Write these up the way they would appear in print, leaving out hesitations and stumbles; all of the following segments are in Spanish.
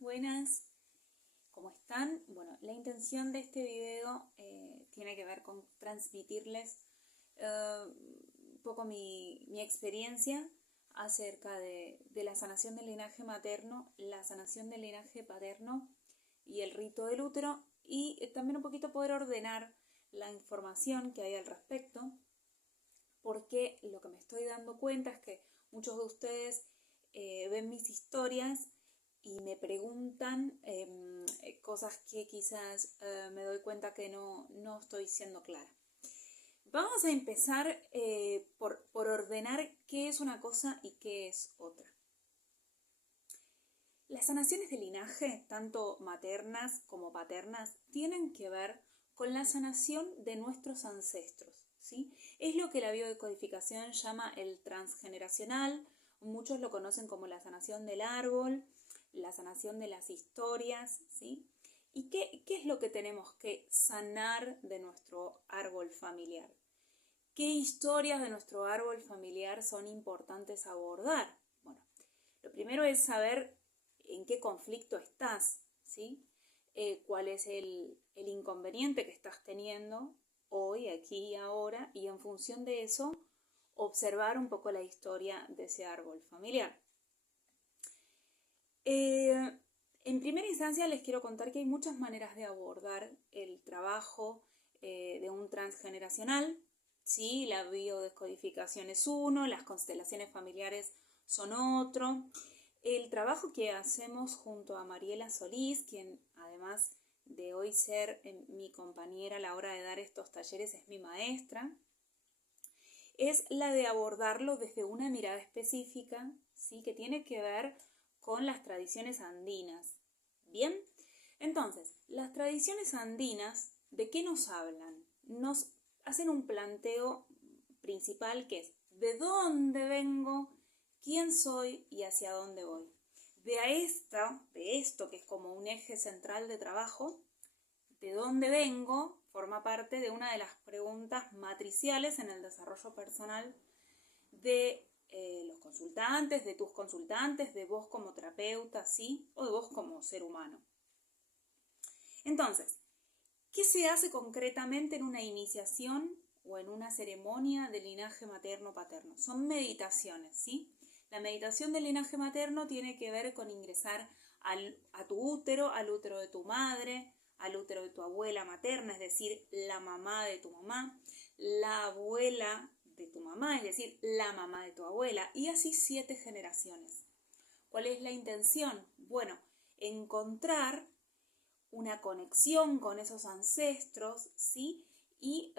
buenas, ¿cómo están? Bueno, la intención de este video tiene que ver con transmitirles un poco mi experiencia acerca de la sanación del linaje materno, la sanación del linaje paterno y el rito del útero, y también un poquito poder ordenar la información que hay al respecto, porque lo que me estoy dando cuenta es que muchos de ustedes ven mis historias y me preguntan cosas que quizás me doy cuenta que no estoy siendo clara. Vamos a empezar por ordenar qué es una cosa y qué es otra. Las sanaciones de linaje, tanto maternas como paternas, tienen que ver con la sanación de nuestros ancestros, ¿sí? Es lo que la biodecodificación llama el transgeneracional. Muchos lo conocen como la sanación del árbol, la sanación de las historias, ¿sí? ¿Y qué es lo que tenemos que sanar de nuestro árbol familiar? ¿Qué historias de nuestro árbol familiar son importantes abordar? Bueno, lo primero es saber en qué conflicto estás, ¿sí? Cuál es el inconveniente que estás teniendo hoy, aquí y ahora, y en función de eso, observar un poco la historia de ese árbol familiar. En primera instancia les quiero contar que hay muchas maneras de abordar el trabajo de un transgeneracional, ¿sí? La biodescodificación es uno, las constelaciones familiares son otro. El trabajo que hacemos junto a Mariela Solís, quien además de hoy ser mi compañera a la hora de dar estos talleres es mi maestra, es la de abordarlo desde una mirada específica, ¿sí? Que tiene que ver con las tradiciones andinas. Bien, entonces, las tradiciones andinas, ¿de qué nos hablan? Nos hacen un planteo principal que es ¿de dónde vengo? ¿Quién soy y hacia dónde voy? De esto que es como un eje central de trabajo, ¿de dónde vengo? Forma parte de una de las preguntas matriciales en el desarrollo personal de los consultantes, de tus consultantes, de vos como terapeuta, ¿sí? O de vos como ser humano. Entonces, ¿qué se hace concretamente en una iniciación o en una ceremonia de linaje materno-paterno? Son meditaciones, ¿sí? La meditación del linaje materno tiene que ver con ingresar a tu útero, al útero de tu madre, al útero de tu abuela materna, es decir, la mamá de tu mamá, la abuela de tu mamá, es decir, la mamá de tu abuela, y así 7 generaciones. ¿Cuál es la intención? Bueno, encontrar una conexión con esos ancestros, ¿sí? Y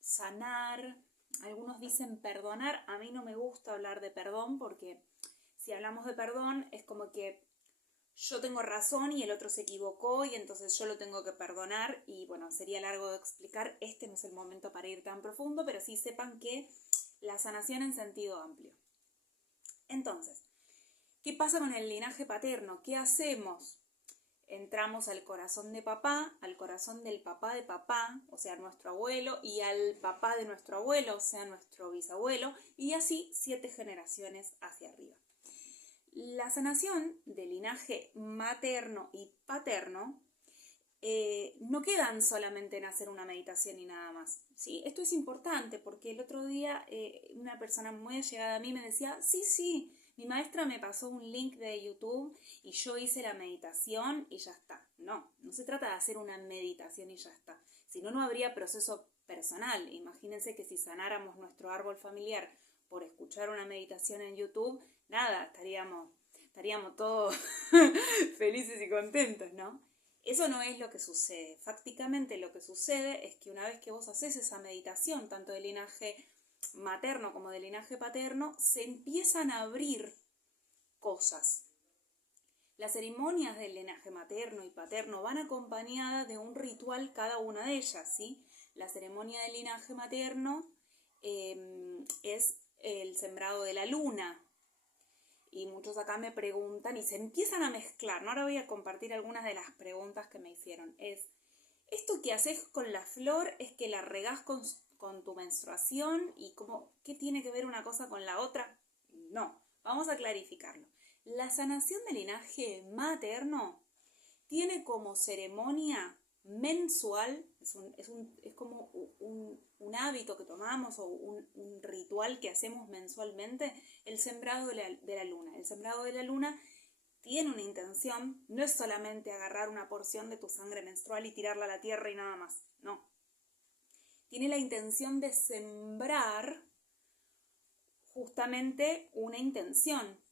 sanar. Algunos dicen perdonar. A mí no me gusta hablar de perdón porque si hablamos de perdón es como que yo tengo razón y el otro se equivocó y entonces yo lo tengo que perdonar, y bueno, sería largo de explicar. Este no es el momento para ir tan profundo, pero sí sepan que la sanación en sentido amplio. Entonces, ¿qué pasa con el linaje paterno? ¿Qué hacemos? Entramos al corazón de papá, al corazón del papá de papá, o sea, nuestro abuelo, y al papá de nuestro abuelo, o sea, nuestro bisabuelo, y así 7 generaciones hacia arriba. La sanación del linaje materno y paterno no quedan solamente en hacer una meditación y nada más, ¿sí? Esto es importante porque el otro día una persona muy allegada a mí me decía, sí, mi maestra me pasó un link de YouTube y yo hice la meditación y ya está. No se trata de hacer una meditación y ya está. Si no, no habría proceso personal. Imagínense que si sanáramos nuestro árbol familiar por escuchar una meditación en YouTube, nada, estaríamos todos felices y contentos, ¿no? Eso no es lo que sucede. Fácticamente lo que sucede es que una vez que vos haces esa meditación, tanto del linaje materno como del linaje paterno, se empiezan a abrir cosas. Las ceremonias del linaje materno y paterno van acompañadas de un ritual cada una de ellas, ¿sí? La ceremonia del linaje materno es el sembrado de la luna. Y muchos acá me preguntan y se empiezan a mezclar, ¿no? Ahora voy a compartir algunas de las preguntas que me hicieron. ¿Esto que haces con la flor es que la regás con tu menstruación? ¿Y qué tiene que ver una cosa con la otra? No, vamos a clarificarlo. La sanación del linaje materno tiene como ceremonia mensual, es como un hábito que tomamos o un ritual que hacemos mensualmente, el sembrado de la luna. El sembrado de la luna tiene una intención, no es solamente agarrar una porción de tu sangre menstrual y tirarla a la tierra y nada más, no. Tiene la intención de sembrar justamente una intención.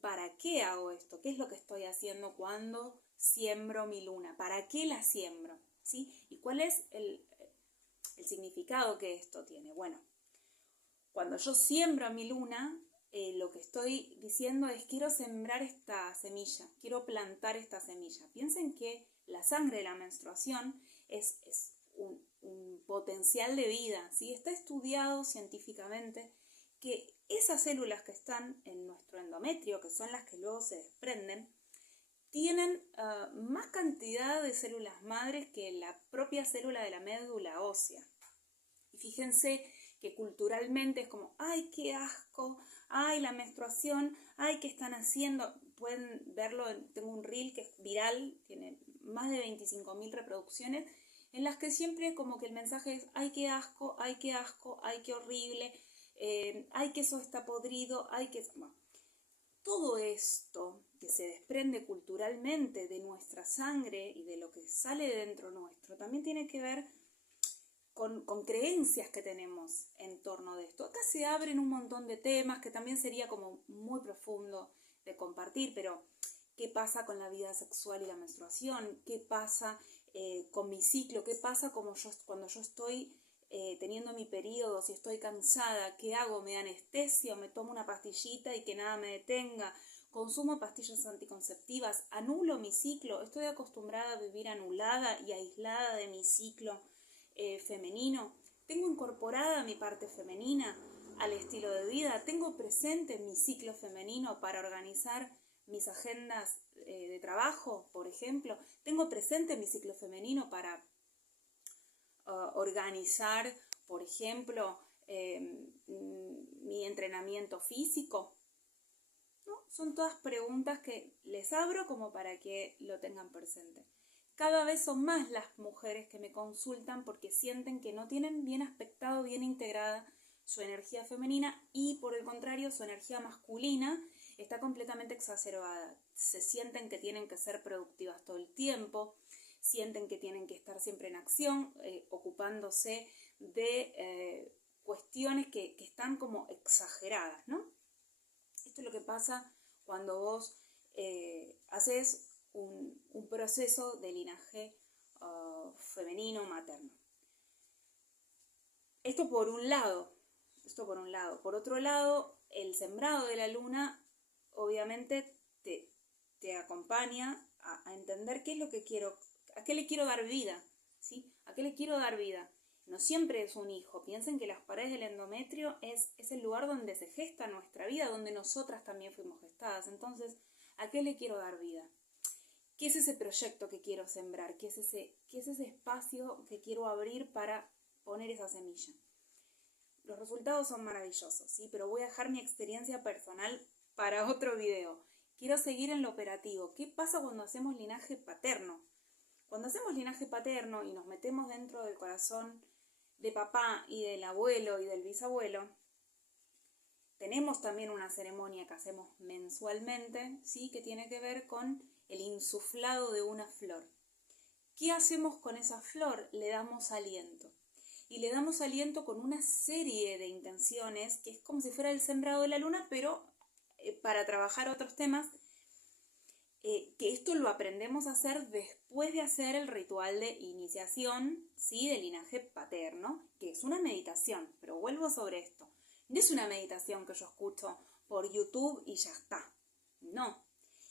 ¿Para qué hago esto? ¿Qué es lo que estoy haciendo cuando siembro mi luna? ¿Para qué la siembro? ¿Sí? ¿Y cuál es el significado que esto tiene? Bueno, cuando yo siembro mi luna, lo que estoy diciendo es quiero sembrar esta semilla, quiero plantar esta semilla. Piensen que la sangre de la menstruación es un potencial de vida, ¿sí? Está estudiado científicamente que esas células que están en nuestro endometrio, que son las que luego se desprenden, tienen más cantidad de células madres que la propia célula de la médula ósea. Y fíjense que culturalmente es como, ¡ay, qué asco! ¡Ay, la menstruación! ¡Ay, qué están haciendo! Pueden verlo, tengo un reel que es viral, tiene más de 25.000 reproducciones, en las que siempre como que el mensaje es, ¡ay, qué asco! ¡Ay, qué asco! ¡Ay, qué horrible! ¡Ay, que eso está podrido! ¡Ay, que... Bueno, todo esto que se desprende culturalmente de nuestra sangre y de lo que sale de dentro nuestro, también tiene que ver con creencias que tenemos en torno de esto. Acá se abren un montón de temas que también sería como muy profundo de compartir, pero ¿qué pasa con la vida sexual y la menstruación? ¿Qué pasa con mi ciclo? ¿Qué pasa cuando yo estoy teniendo mi periodo? Si estoy cansada, ¿qué hago? ¿Me anestesio? ¿Me tomo una pastillita y que nada me detenga? ¿Consumo pastillas anticonceptivas? ¿Anulo mi ciclo? ¿Estoy acostumbrada a vivir anulada y aislada de mi ciclo femenino? ¿Tengo incorporada mi parte femenina al estilo de vida? ¿Tengo presente mi ciclo femenino para organizar mis agendas de trabajo, por ejemplo? ¿Tengo presente mi ciclo femenino para organizar, por ejemplo, mi entrenamiento físico? ¿No? Son todas preguntas que les abro como para que lo tengan presente. Cada vez son más las mujeres que me consultan porque sienten que no tienen bien aspectado, bien integrada su energía femenina y por el contrario su energía masculina está completamente exacerbada. Se sienten que tienen que ser productivas todo el tiempo, sienten que tienen que estar siempre en acción, ocupándose de cuestiones que están como exageradas, ¿no? Esto es lo que pasa cuando vos haces un proceso de linaje femenino materno. Esto por un lado. Por otro lado, el sembrado de la luna obviamente te acompaña a entender qué es lo que quiero, a qué le quiero dar vida, ¿sí? ¿A qué le quiero dar vida? No siempre es un hijo. Piensen que las paredes del endometrio es el lugar donde se gesta nuestra vida, donde nosotras también fuimos gestadas. Entonces, ¿a qué le quiero dar vida? ¿Qué es ese proyecto que quiero sembrar? ¿Qué es ese espacio que quiero abrir para poner esa semilla? Los resultados son maravillosos, ¿sí? Pero voy a dejar mi experiencia personal para otro video. Quiero seguir en lo operativo. ¿Qué pasa cuando hacemos linaje paterno? Cuando hacemos linaje paterno y nos metemos dentro del corazón de papá y del abuelo y del bisabuelo, tenemos también una ceremonia que hacemos mensualmente, ¿sí? Que tiene que ver con el insuflado de una flor. ¿Qué hacemos con esa flor? Le damos aliento. Y le damos aliento con una serie de intenciones, que es como si fuera el sembrado de la luna, pero para trabajar otros temas, que esto lo aprendemos a hacer después de hacer el ritual de iniciación, ¿sí? Del linaje paterno, que es una meditación, pero vuelvo sobre esto. No es una meditación que yo escucho por YouTube y ya está, no.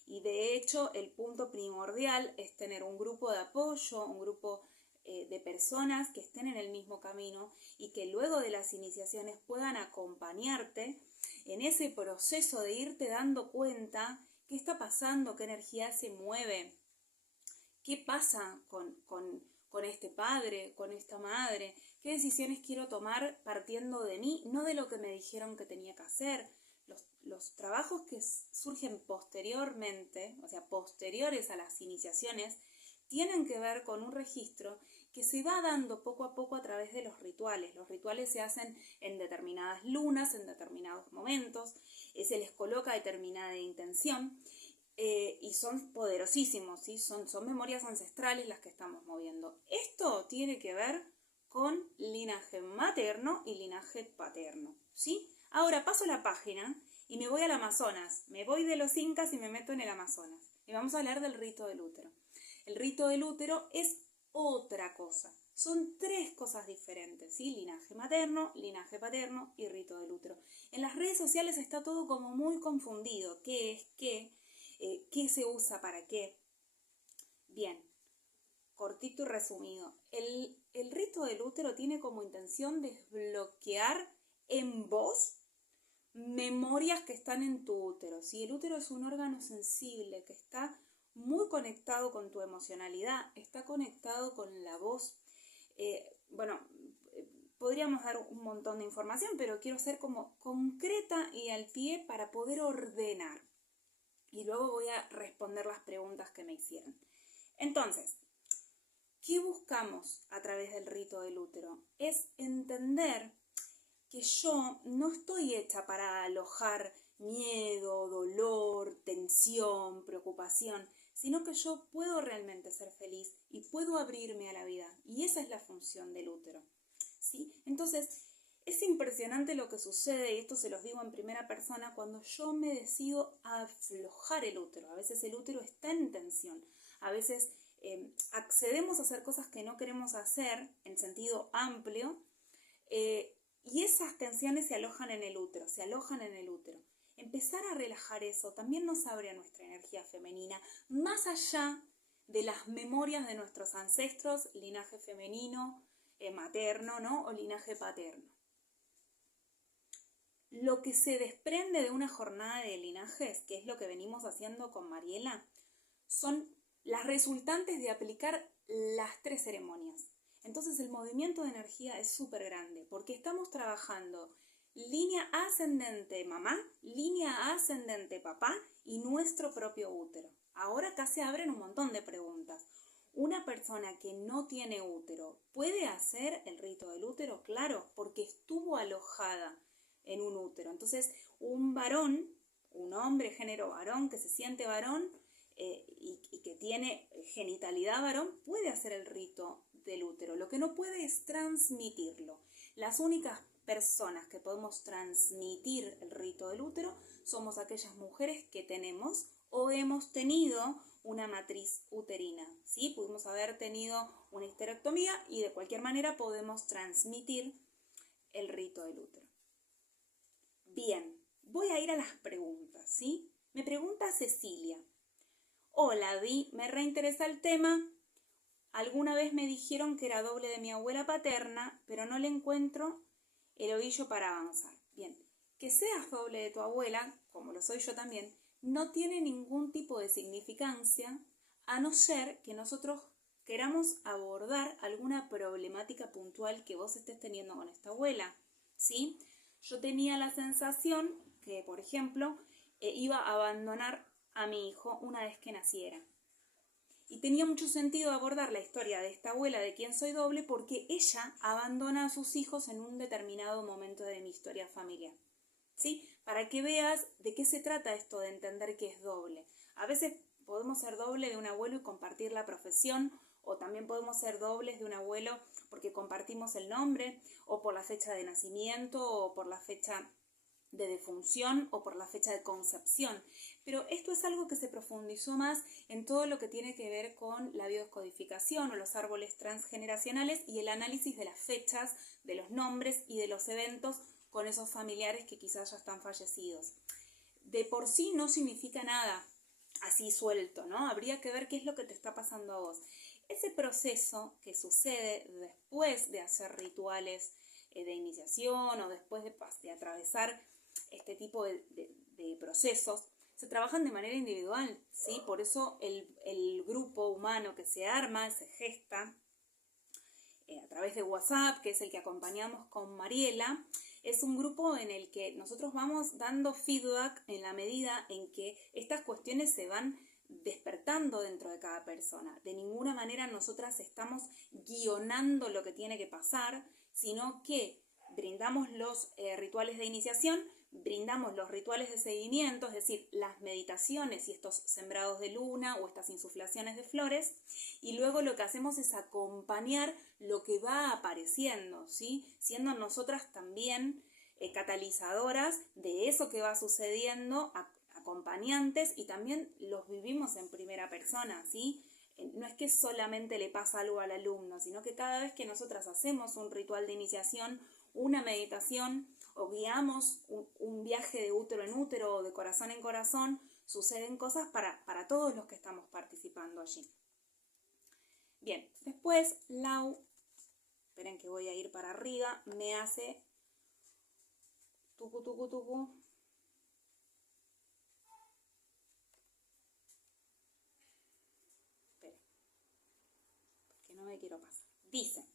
Y de hecho el punto primordial es tener un grupo de apoyo, un grupo de personas que estén en el mismo camino y que luego de las iniciaciones puedan acompañarte en ese proceso de irte dando cuenta qué está pasando, qué energía se mueve, qué pasa con este padre, con esta madre, qué decisiones quiero tomar partiendo de mí, no de lo que me dijeron que tenía que hacer. los trabajos que surgen posteriormente, o sea, posteriores a las iniciaciones, tienen que ver con un registro que se va dando poco a poco a través de los rituales. Los rituales se hacen en determinadas lunas, en determinados momentos, se les coloca determinada intención y son poderosísimos, ¿sí? Son memorias ancestrales las que estamos moviendo. Esto tiene que ver con linaje materno y linaje paterno, ¿sí? Ahora paso la página y me voy al Amazonas, me voy de los incas y me meto en el Amazonas. Y vamos a hablar del rito del útero. El rito del útero es otra cosa. Son 3 cosas diferentes, ¿sí? Linaje materno, linaje paterno y rito del útero. En las redes sociales está todo como muy confundido. ¿Qué es qué? ¿Qué se usa para qué? Bien, cortito y resumido. El rito del útero tiene como intención desbloquear en vos memorias que están en tu útero. ¿Sí? El útero es un órgano sensible que está muy conectado con tu emocionalidad, está conectado con la voz. Podríamos dar un montón de información, pero quiero ser como concreta y al pie para poder ordenar. Y luego voy a responder las preguntas que me hicieron. Entonces, ¿qué buscamos a través del rito del útero? Es entender que yo no estoy hecha para alojar miedo, dolor, tensión, preocupación, sino que yo puedo realmente ser feliz y puedo abrirme a la vida. Y esa es la función del útero, ¿sí? Entonces, es impresionante lo que sucede, y esto se los digo en primera persona, cuando yo me decido a aflojar el útero. A veces el útero está en tensión, a veces accedemos a hacer cosas que no queremos hacer en sentido amplio, y esas tensiones se alojan en el útero, Empezar a relajar eso también nos abre a nuestra energía femenina, más allá de las memorias de nuestros ancestros, linaje femenino, materno, ¿no? O linaje paterno. Lo que se desprende de una jornada de linajes, que es lo que venimos haciendo con Mariela, son las resultantes de aplicar las 3 ceremonias. Entonces el movimiento de energía es súper grande, porque estamos trabajando línea ascendente mamá, línea ascendente papá y nuestro propio útero. Ahora acá se abren un montón de preguntas. ¿Una persona que no tiene útero puede hacer el rito del útero? Claro, porque estuvo alojada en un útero. Entonces, un varón, un hombre género varón que se siente varón y que tiene genitalidad varón, puede hacer el rito del útero. Lo que no puede es transmitirlo. Las únicas personas que podemos transmitir el rito del útero somos aquellas mujeres que tenemos o hemos tenido una matriz uterina, ¿sí? Pudimos haber tenido una histerectomía y de cualquier manera podemos transmitir el rito del útero. Bien, voy a ir a las preguntas, ¿sí? Me pregunta Cecilia. Hola, Vi, me reinteresa el tema. Alguna vez me dijeron que era doble de mi abuela paterna, pero no le encuentro el ovillo para avanzar. Bien, que seas doble de tu abuela, como lo soy yo también, no tiene ningún tipo de significancia, a no ser que nosotros queramos abordar alguna problemática puntual que vos estés teniendo con esta abuela, ¿sí? Yo tenía la sensación que, por ejemplo, iba a abandonar a mi hijo una vez que naciera. Y tenía mucho sentido abordar la historia de esta abuela de quien soy doble porque ella abandona a sus hijos en un determinado momento de mi historia familiar, ¿sí? Para que veas de qué se trata esto de entender que es doble. A veces podemos ser doble de un abuelo y compartir la profesión, o también podemos ser dobles de un abuelo porque compartimos el nombre, o por la fecha de nacimiento, o por la fecha de defunción o por la fecha de concepción. Pero esto es algo que se profundizó más en todo lo que tiene que ver con la biodescodificación o los árboles transgeneracionales y el análisis de las fechas, de los nombres y de los eventos con esos familiares que quizás ya están fallecidos. De por sí no significa nada así suelto, ¿no? Habría que ver qué es lo que te está pasando a vos. Ese proceso que sucede después de hacer rituales de iniciación o después de atravesar este tipo de procesos, se trabajan de manera individual, ¿sí? Por eso el grupo humano que se arma, se gesta, a través de WhatsApp, que es el que acompañamos con Mariela. Es un grupo en el que nosotros vamos dando feedback en la medida en que estas cuestiones se van despertando dentro de cada persona. De ninguna manera nosotras estamos guionando lo que tiene que pasar, sino que brindamos los rituales de iniciación, brindamos los rituales de seguimiento, es decir, las meditaciones y estos sembrados de luna o estas insuflaciones de flores, y luego lo que hacemos es acompañar lo que va apareciendo, ¿sí? Siendo nosotras también catalizadoras de eso que va sucediendo, acompañantes, y también los vivimos en primera persona, ¿sí? No es que solamente le pasa algo al alumno, sino que cada vez que nosotras hacemos un ritual de iniciación, una meditación o guiamos un viaje de útero en útero o de corazón en corazón, suceden cosas para todos los que estamos participando allí. Bien, después Lau, esperen que voy a ir para arriba, me hace tucu, tucu, tucu. Esperen, porque no me quiero pasar. Dice,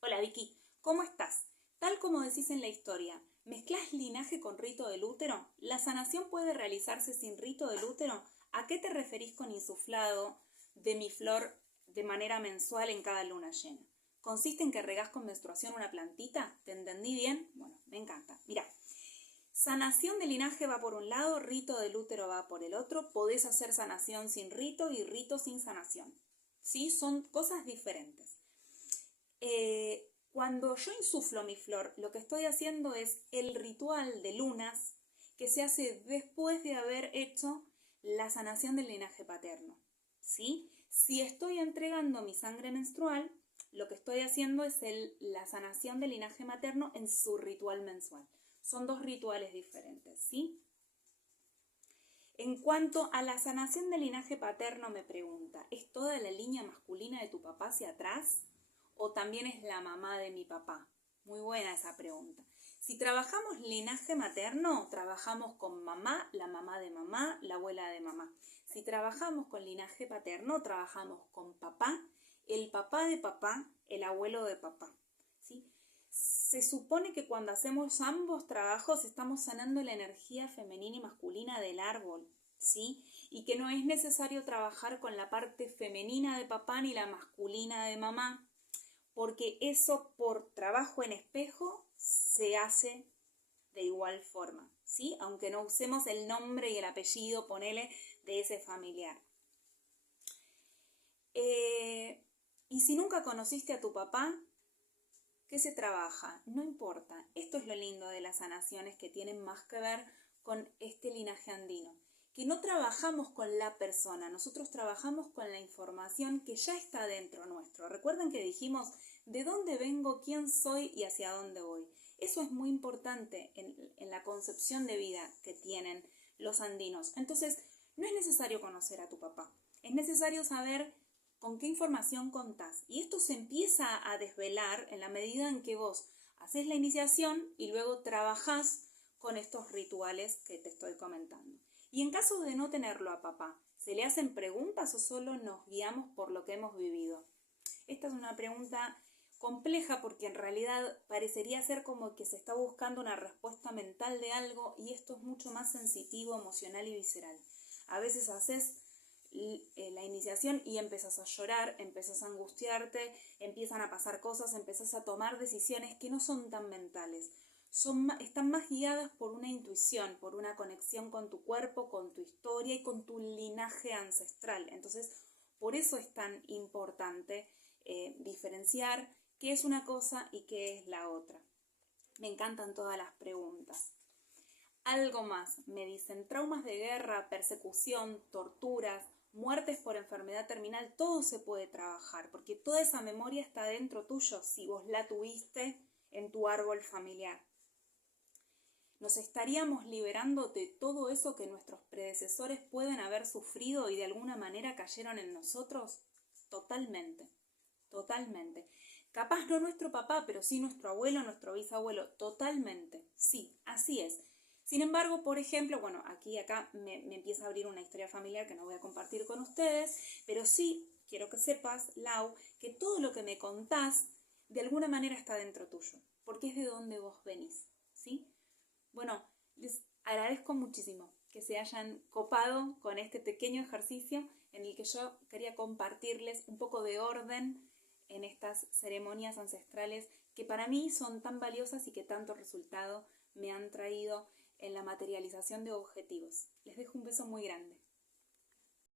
hola Vicky, ¿cómo estás? Tal como decís en la historia, ¿mezclas linaje con rito del útero? ¿La sanación puede realizarse sin rito del útero? ¿A qué te referís con insuflado de mi flor de manera mensual en cada luna llena? ¿Consiste en que regás con menstruación una plantita? ¿Te entendí bien? Bueno, me encanta. Mirá, sanación de linaje va por un lado, rito del útero va por el otro. Podés hacer sanación sin rito y rito sin sanación. ¿Sí? Son cosas diferentes. Cuando yo insuflo mi flor, lo que estoy haciendo es el ritual de lunas que se hace después de haber hecho la sanación del linaje paterno, ¿sí? Si estoy entregando mi sangre menstrual, lo que estoy haciendo es la sanación del linaje materno en su ritual mensual. Son dos rituales diferentes, ¿sí? En cuanto a la sanación del linaje paterno, me pregunta, ¿es toda la línea masculina de tu papá hacia atrás? ¿O también es la mamá de mi papá? Muy buena esa pregunta. Si trabajamos linaje materno, trabajamos con mamá, la mamá de mamá, la abuela de mamá. Si trabajamos con linaje paterno, trabajamos con papá, el papá de papá, el abuelo de papá, ¿sí? Se supone que cuando hacemos ambos trabajos estamos sanando la energía femenina y masculina del árbol, ¿sí? Y que no es necesario trabajar con la parte femenina de papá ni la masculina de mamá, porque eso por trabajo en espejo se hace de igual forma, ¿sí? Aunque no usemos el nombre y el apellido, ponele, de ese familiar. Y si nunca conociste a tu papá, ¿qué se trabaja? No importa. Esto es lo lindo de las sanaciones que tienen más que ver con este linaje andino. Que no trabajamos con la persona, nosotros trabajamos con la información que ya está dentro nuestro. Recuerden que dijimos de dónde vengo, quién soy y hacia dónde voy. Eso es muy importante en la concepción de vida que tienen los andinos. Entonces, no es necesario conocer a tu papá, es necesario saber con qué información contás. Y esto se empieza a desvelar en la medida en que vos haces la iniciación y luego trabajás con estos rituales que te estoy comentando. Y en caso de no tenerlo a papá, ¿se le hacen preguntas o solo nos guiamos por lo que hemos vivido? Esta es una pregunta compleja porque en realidad parecería ser como que se está buscando una respuesta mental de algo y esto es mucho más sensitivo, emocional y visceral. A veces haces la iniciación y empezás a llorar, empezás a angustiarte, empiezan a pasar cosas, empezás a tomar decisiones que no son tan mentales. Están más guiadas por una intuición, por una conexión con tu cuerpo, con tu historia y con tu linaje ancestral. Entonces, por eso es tan importante diferenciar qué es una cosa y qué es la otra. Me encantan todas las preguntas. Algo más, me dicen, traumas de guerra, persecución, torturas, muertes por enfermedad terminal, todo se puede trabajar, porque toda esa memoria está dentro tuyo, si vos la tuviste en tu árbol familiar. ¿Nos estaríamos liberando de todo eso que nuestros predecesores pueden haber sufrido y de alguna manera cayeron en nosotros? Totalmente, totalmente. Capaz no nuestro papá, pero sí nuestro abuelo, nuestro bisabuelo, totalmente, sí, así es. Sin embargo, por ejemplo, acá me empieza a abrir una historia familiar que no voy a compartir con ustedes, pero sí quiero que sepas, Lau, que todo lo que me contás de alguna manera está dentro tuyo, porque es de donde vos venís, ¿sí? Bueno, les agradezco muchísimo que se hayan copado con este pequeño ejercicio en el que yo quería compartirles un poco de orden en estas ceremonias ancestrales que para mí son tan valiosas y que tanto resultado me han traído en la materialización de objetivos. Les dejo un beso muy grande.